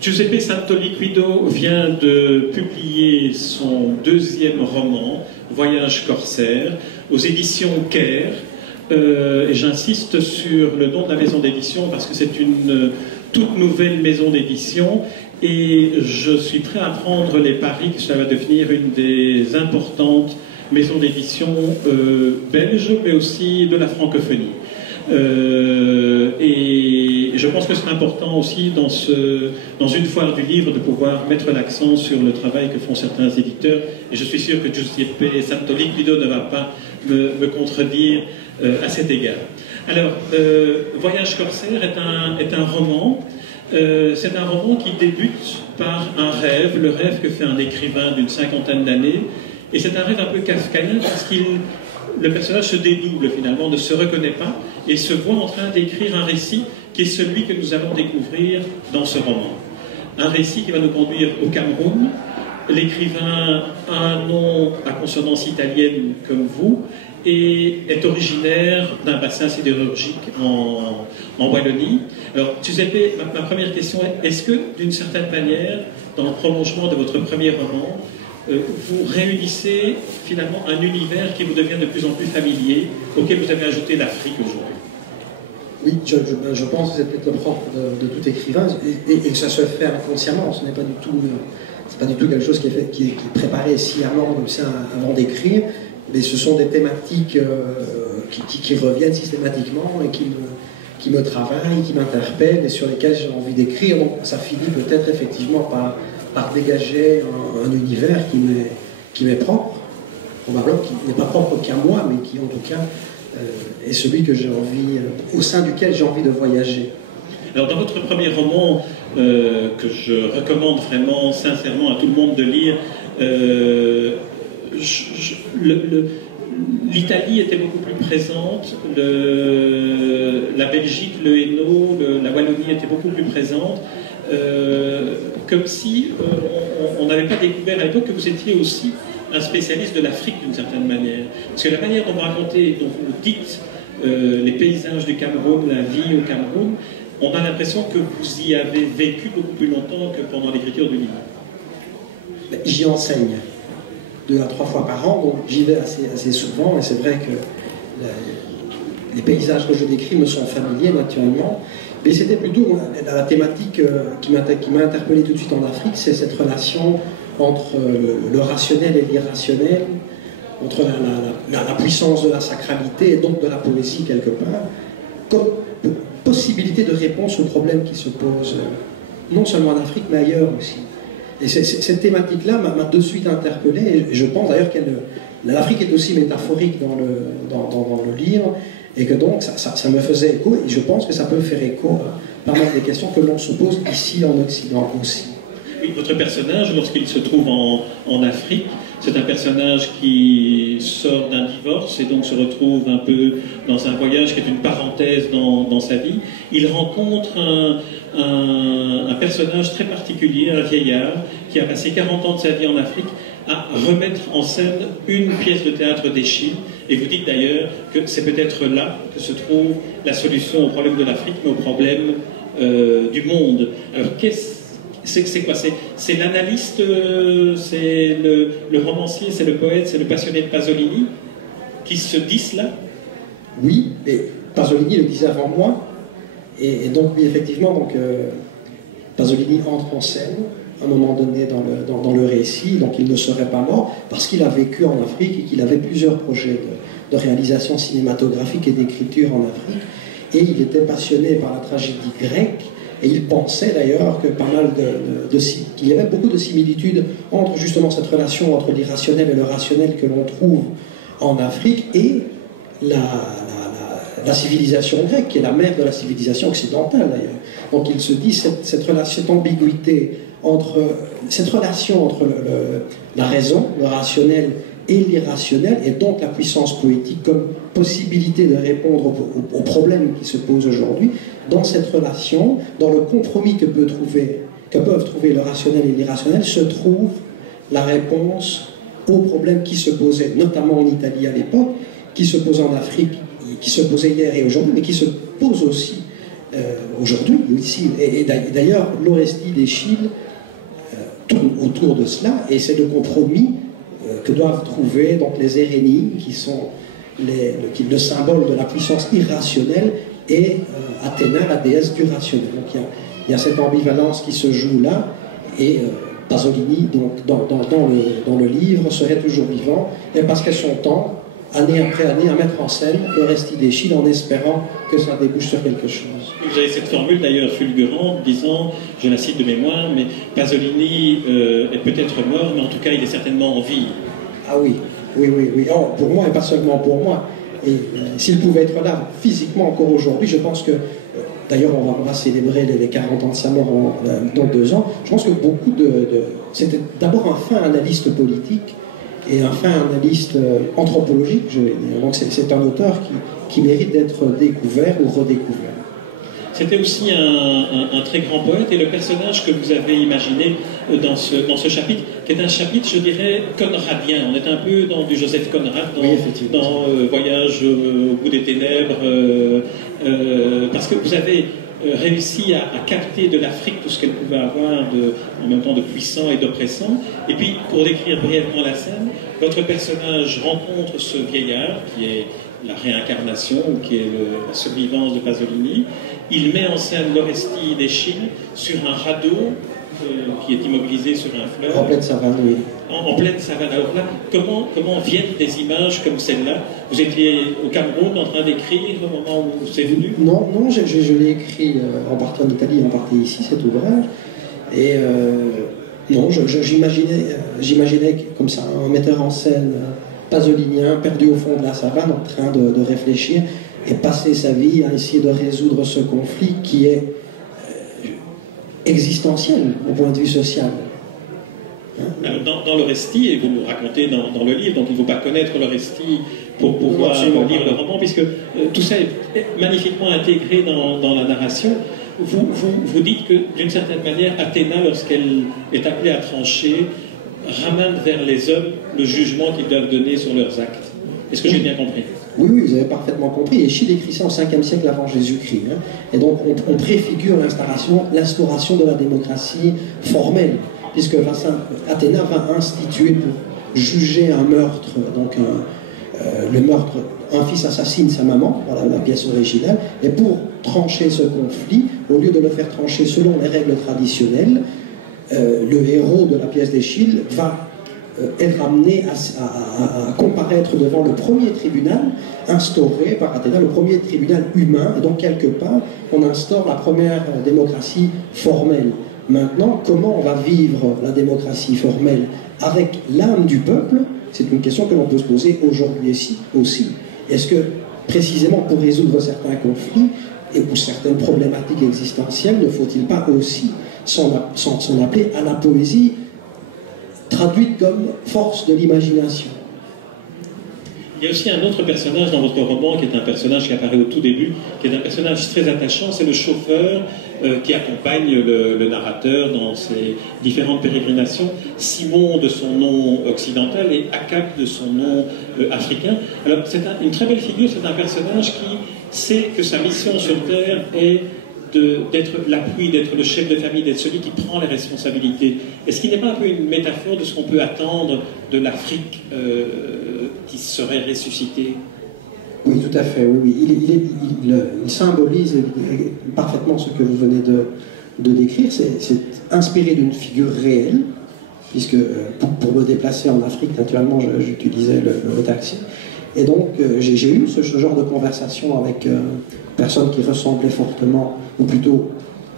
Giuseppe Santoliquido vient de publier son deuxième roman, Voyage corsaire, aux éditions Caire. Et j'insiste sur le nom de la maison d'édition parce que c'est une toute nouvelle maison d'édition et je suis prêt à prendre les paris que ça va devenir une des importantes maisons d'édition belges, mais aussi de la francophonie. Et je pense que c'est important aussi dans une foire du livre de pouvoir mettre l'accent sur le travail que font certains éditeurs. Et je suis sûr que Giuseppe Santoliquido ne va pas me contredire à cet égard. Alors, Voyage corsaire est un roman. C'est un roman qui débute par un rêve, le rêve que fait un écrivain d'une cinquantaine d'années. Et c'est un rêve un peu kafkaïen parce que le personnage se dédouble finalement, ne se reconnaît pas et se voit en train d'écrire un récit qui est celui que nous allons découvrir dans ce roman. Un récit qui va nous conduire au Cameroun. L'écrivain a un nom à consonance italienne comme vous et est originaire d'un bassin sidérurgique en Wallonie. Alors, Giuseppe, ma première question est, est-ce que, d'une certaine manière, dans le prolongement de votre premier roman, vous réunissez finalement un univers qui vous devient de plus en plus familier, auquel vous avez ajouté l'Afrique aujourd'hui? Oui, je pense que c'est peut-être le propre de tout écrivain, et que ça se fait inconsciemment. Ce n'est pas du tout, c'est pas du tout quelque chose qui est préparé sciemment comme ça avant d'écrire, mais ce sont des thématiques qui reviennent systématiquement et qui me travaillent, qui m'interpellent et sur lesquelles j'ai envie d'écrire. Donc ça finit peut-être effectivement par dégager un univers qui m'est propre, probablement qui n'est pas propre qu'à moi, mais qui en tout cas est celui que j'ai envie, au sein duquel j'ai envie de voyager. Alors dans votre premier roman, que je recommande vraiment sincèrement à tout le monde de lire, l'Italie était beaucoup plus présente, la Belgique, le Hainaut, la Wallonie était beaucoup plus présente, comme si on n'avait pas découvert à l'époque que vous étiez aussi un spécialiste de l'Afrique d'une certaine manière. Parce que la manière dont vous racontez, dont vous dites les paysages du Cameroun, la vie au Cameroun, on a l'impression que vous y avez vécu beaucoup plus longtemps que pendant l'écriture du livre. J'y enseigne 2 à 3 fois par an, donc j'y vais assez souvent, et c'est vrai que les paysages que je décris me sont familiers naturellement, mais c'était plutôt la thématique qui m'a interpellé tout de suite en Afrique, c'est cette relation entre le rationnel et l'irrationnel, entre la puissance de la sacralité et donc de la poésie quelque part, comme possibilité de réponse aux problèmes qui se posent, non seulement en Afrique, mais ailleurs aussi. Et cette thématique-là m'a de suite interpellé, et je pense d'ailleurs que l'Afrique est aussi métaphorique dans le livre, et que donc ça me faisait écho, et je pense que ça peut faire écho à pas mal des questions que l'on se pose ici en Occident aussi. Oui, votre personnage, lorsqu'il se trouve en Afrique, c'est un personnage qui sort d'un divorce et donc se retrouve un peu dans un voyage qui est une parenthèse dans sa vie. Il rencontre un personnage très particulier, un vieillard, qui a passé 40 ans de sa vie en Afrique à remettre en scène une pièce de théâtre d'Eschyle. Et vous dites d'ailleurs que c'est peut-être là que se trouve la solution au problème de l'Afrique, mais au problème du monde. Alors c'est quoi? C'est l'analyste, c'est le romancier, c'est le poète, c'est le passionné de Pasolini qui se disent là? Oui, mais Pasolini le disait avant moi, et donc oui, effectivement, donc, Pasolini entre en scène à un moment donné dans le récit, donc il ne serait pas mort, parce qu'il a vécu en Afrique et qu'il avait plusieurs projets de réalisation cinématographique et d'écriture en Afrique, et il était passionné par la tragédie grecque. Et il pensait d'ailleurs que qu'il y avait beaucoup de similitudes entre justement cette relation entre l'irrationnel et le rationnel que l'on trouve en Afrique et la civilisation grecque, qui est la mère de la civilisation occidentale d'ailleurs. Donc il se dit cette ambiguïté cette relation entre la raison, le rationnel et l'irrationnel, et donc la puissance poétique comme possibilité de répondre aux problèmes qui se posent aujourd'hui. Dans cette relation, dans le compromis que peuvent trouver le rationnel et l'irrationnel, se trouve la réponse aux problèmes qui se posaient, notamment en Italie à l'époque, qui se posent en Afrique, qui se posaient hier et aujourd'hui, mais qui se posent aussi aujourd'hui, ici. Et d'ailleurs, l'Orestie d'Eschyle tourne autour de cela, et c'est le compromis que doivent trouver donc les Érénies, qui sont le symbole de la puissance irrationnelle, et Athéna, la déesse du rationnel. Donc il y a cette ambivalence qui se joue là, et Pasolini, donc, dans le livre, serait toujours vivant, et passerait son temps, année après année, à mettre en scène l'Orestie d'Eschyle en espérant que ça débouche sur quelque chose. Vous avez cette formule d'ailleurs fulgurante disant, je la cite de mémoire, mais Pasolini est peut-être mort, mais en tout cas il est certainement en vie. Ah oui, oui. Oh, pour moi et pas seulement pour moi. Et s'il pouvait être là physiquement encore aujourd'hui, je pense que, d'ailleurs on va célébrer les 40 ans de sa mort dans 2 ans, je pense que beaucoup c'était d'abord un fin analyste politique et un fin analyste anthropologique, je vais dire. Donc c'est un auteur qui mérite d'être découvert ou redécouvert. C'était aussi un très grand poète, et le personnage que vous avez imaginé dans ce chapitre, qui est un chapitre, je dirais, conradien. On est un peu dans du Joseph Conrad, dans Voyage au bout des ténèbres, parce que vous avez réussi à capter de l'Afrique tout ce qu'elle pouvait avoir en même temps de puissant et d'oppressant. Et puis, pour décrire brièvement la scène, votre personnage rencontre ce vieillard, qui est la réincarnation, ou qui est la survivance de Pasolini. Il met en scène l'Orestie d'Eschyle sur un radeau qui est immobilisé sur un fleuve. En pleine savane, oui. En pleine savane. Alors là, comment viennent des images comme celle-là? Vous étiez au Cameroun en train d'écrire au moment où c'est venu? Non, je l'ai écrit en partie en Italie, en partie ici, cet ouvrage. Et non, j'imaginais comme ça un metteur en scène pasolinien, perdu au fond de la savane, en train de réfléchir et passer sa vie à essayer de résoudre ce conflit qui est existentiel au point de vue social. Alors, dans l'Orestie, et vous le racontez dans le livre, donc il ne faut pas connaître l'Orestie pour pouvoir lire le roman, puisque tout ça est magnifiquement intégré dans la narration. Vous dites que, d'une certaine manière, Athéna, lorsqu'elle est appelée à trancher, ramène vers les hommes le jugement qu'ils doivent donner sur leurs actes. Est-ce que j'ai bien compris? Oui, vous avez parfaitement compris. Eschyle écrit ça au 5e siècle avant Jésus-Christ. Et donc, on préfigure l'instauration de la démocratie formelle, puisque Athéna va instituer pour juger un meurtre, donc le meurtre, un fils assassine sa maman, voilà la pièce originale, et pour trancher ce conflit, au lieu de le faire trancher selon les règles traditionnelles, le héros de la pièce d'Eschyle va être amené à comparaître devant le premier tribunal instauré par Athéna, le premier tribunal humain, et donc quelque part on instaure la première démocratie formelle. Maintenant, comment on va vivre la démocratie formelle avec l'âme du peuple? C'est une question que l'on peut se poser aujourd'hui aussi. Est-ce que, précisément pour résoudre certains conflits ou certaines problématiques existentielles, ne faut-il pas aussi s'en appeler à la poésie, traduite comme force de l'imagination? Il y a aussi un autre personnage dans votre roman qui est un personnage qui apparaît au tout début, qui est un personnage très attachant, c'est le chauffeur qui accompagne le narrateur dans ses différentes pérégrinations, Simon de son nom occidental et Akab de son nom africain. Alors c'est une très belle figure, c'est un personnage qui sait que sa mission sur Terre est d'être l'appui, d'être le chef de famille, d'être celui qui prend les responsabilités. Est-ce qu'il n'est pas un peu une métaphore de ce qu'on peut attendre de l'Afrique qui serait ressuscitée? Oui, tout à fait. Oui. Il symbolise parfaitement ce que vous venez de décrire. C'est inspiré d'une figure réelle, puisque pour me déplacer en Afrique, naturellement, j'utilisais le taxi. Et donc, j'ai eu ce genre de conversation avec personne qui ressemblait fortement, ou plutôt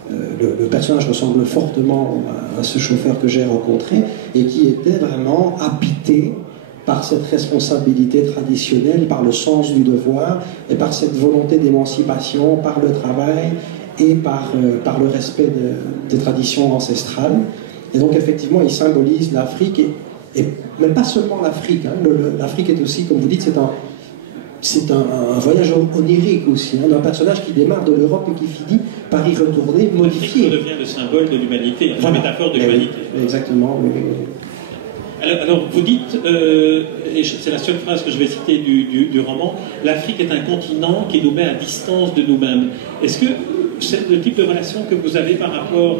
le personnage ressemble fortement à ce chauffeur que j'ai rencontré, et qui était vraiment habité par cette responsabilité traditionnelle, par le sens du devoir, et par cette volonté d'émancipation, par le travail, et par le respect des traditions ancestrales. Et donc, effectivement, il symbolise l'Afrique, mais pas seulement l'Afrique. L'Afrique est aussi, comme vous dites, c'est un voyage onirique aussi, d'un personnage qui démarre de l'Europe et qui finit par y retourner, modifié. L'Afrique devient le symbole de l'humanité, la métaphore de l'humanité. Exactement, oui. Alors, vous dites, et c'est la seule phrase que je vais citer du roman, l'Afrique est un continent qui nous met à distance de nous-mêmes. Est-ce que c'est le type de relation que vous avez par rapport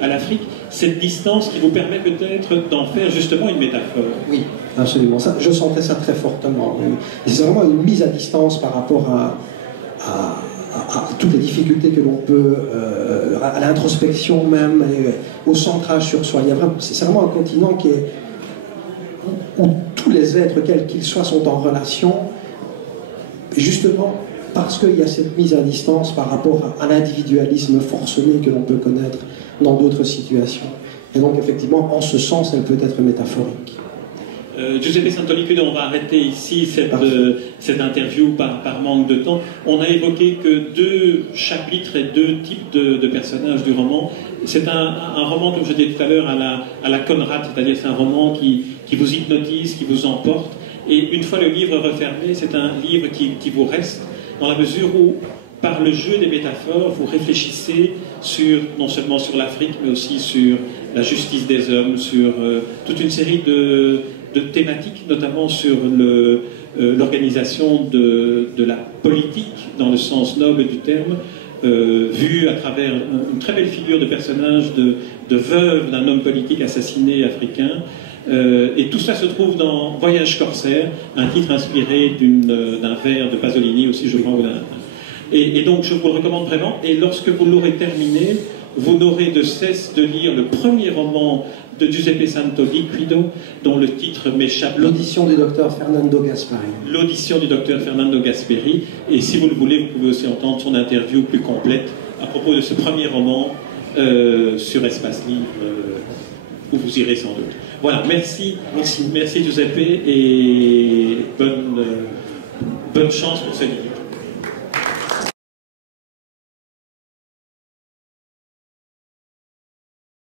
à l'Afrique, cette distance qui vous permet peut-être d'en faire justement une métaphore. Oui, absolument. Ça, je sentais ça très fortement. Oui. C'est vraiment une mise à distance par rapport à toutes les difficultés que l'on peut, à l'introspection même, et au centrage sur soi. C'est vraiment un continent où tous les êtres, quels qu'ils soient, sont en relation, justement parce qu'il y a cette mise à distance par rapport à l'individualisme forcené que l'on peut connaître dans d'autres situations. Et donc, effectivement, en ce sens, elle peut être métaphorique. Giuseppe Santoliquido, on va arrêter ici cette interview par manque de temps. On a évoqué que 2 chapitres et 2 types de personnages du roman. C'est un roman, comme je disais tout à l'heure, à la Conrad, c'est-à-dire c'est un roman qui vous hypnotise, qui vous emporte. Et une fois le livre refermé, c'est un livre qui vous reste, dans la mesure où, par le jeu des métaphores, vous réfléchissez non seulement sur l'Afrique, mais aussi sur la justice des hommes, sur toute une série de thématiques, notamment sur l'organisation de la politique, dans le sens noble du terme, vue à travers une très belle figure de personnage de veuve d'un homme politique assassiné africain. Et tout ça se trouve dans Voyage corsaire, un titre inspiré d'un vers de Pasolini aussi, je crois. Et donc, je vous le recommande vraiment. Et lorsque vous l'aurez terminé, vous n'aurez de cesse de lire le premier roman de Giuseppe Santoliquido, dont le titre m'échappe. L'audition du docteur Fernando Gasperi. L'audition du docteur Fernando Gasperi. Et si vous le voulez, vous pouvez aussi entendre son interview plus complète à propos de ce premier roman sur Espace Libre, où vous irez sans doute. Voilà, merci Giuseppe, et bonne chance pour ce livre.